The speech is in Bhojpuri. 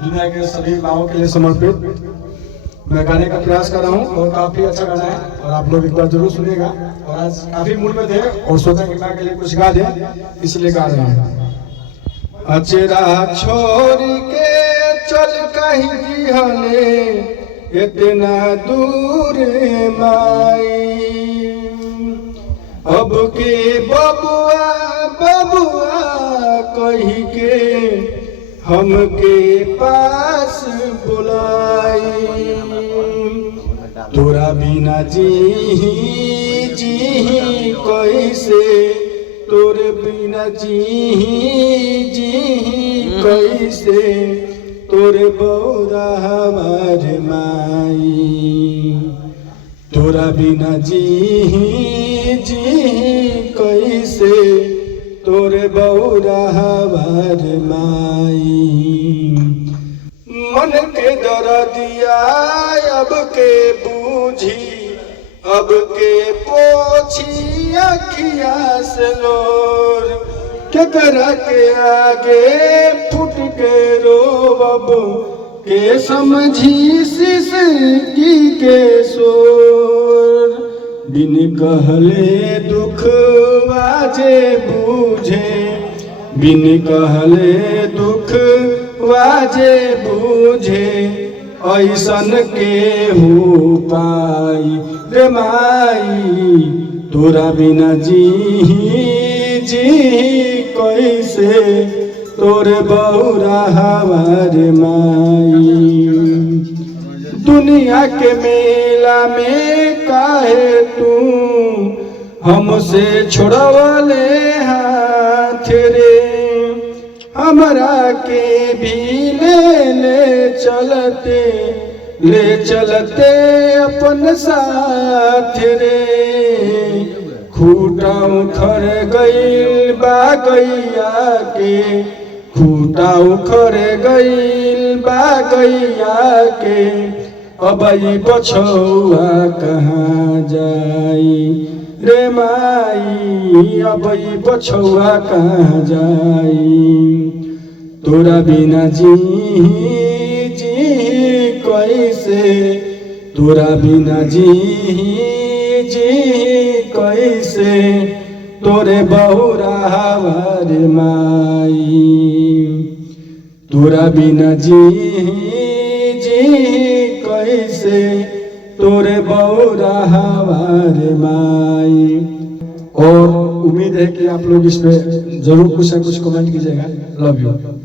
दुनिया के सभी माओं के लिए समर्पित मैं गाने का प्रयास कर रहा हूँ और काफी अच्छा गाना है और आप लोग एक बार जरूर सुनिएगा। और आज काफी मूड में थे और सोचा कि माँ के लिए कुछ गा दे, इसलिए गा रहे हैं। अचेरा छोड़ के चल कहीं दिहले इतना दूर माई, अब के बबुआ बबुआ कही के हमके पास बुलाई, तोरा बिना जी कैसे, तोरे बिना जी कैसे, तोरे बौरा हमार माई, तोरा बिना जी कैसे, तोरे बौरा हमार माई। मन के दर्दिया अब के बूझी, अब के पोछी अखिया से लोर, केकरा के आगे फुट के रोब, के समझी सिसकी के शोर, बिन कहले दुख वाजे बूझे, बिन कहले दुख वाजे बूझे, ऐसन के हो पाई रे माई, तोरा बिना जी कैसे, तोरे बौरा हमार माई। दुनिया के मेला में काहे तू हमसे छोड़वले हाथ रे, हमरा के भी ले चलते अपन साथ रे, खूटा उखड़ गइल बा गैया के, खूटा उखड़ गइल बा गैया के, अब ई बछौआ कहाँ जाई रे माई, अब ई बछौआ कहाँ जाई, तोरा बिना जी कैसे, तोरा बिना जी कैसे, तोरे बौरा हमार माई, तोरा बिना जी कैसे, तोरे बौरा हमार माई। और उम्मीद है कि आप लोग इस पे जरूर कुछ ना कुछ कमेंट कीजिएगा। Love you.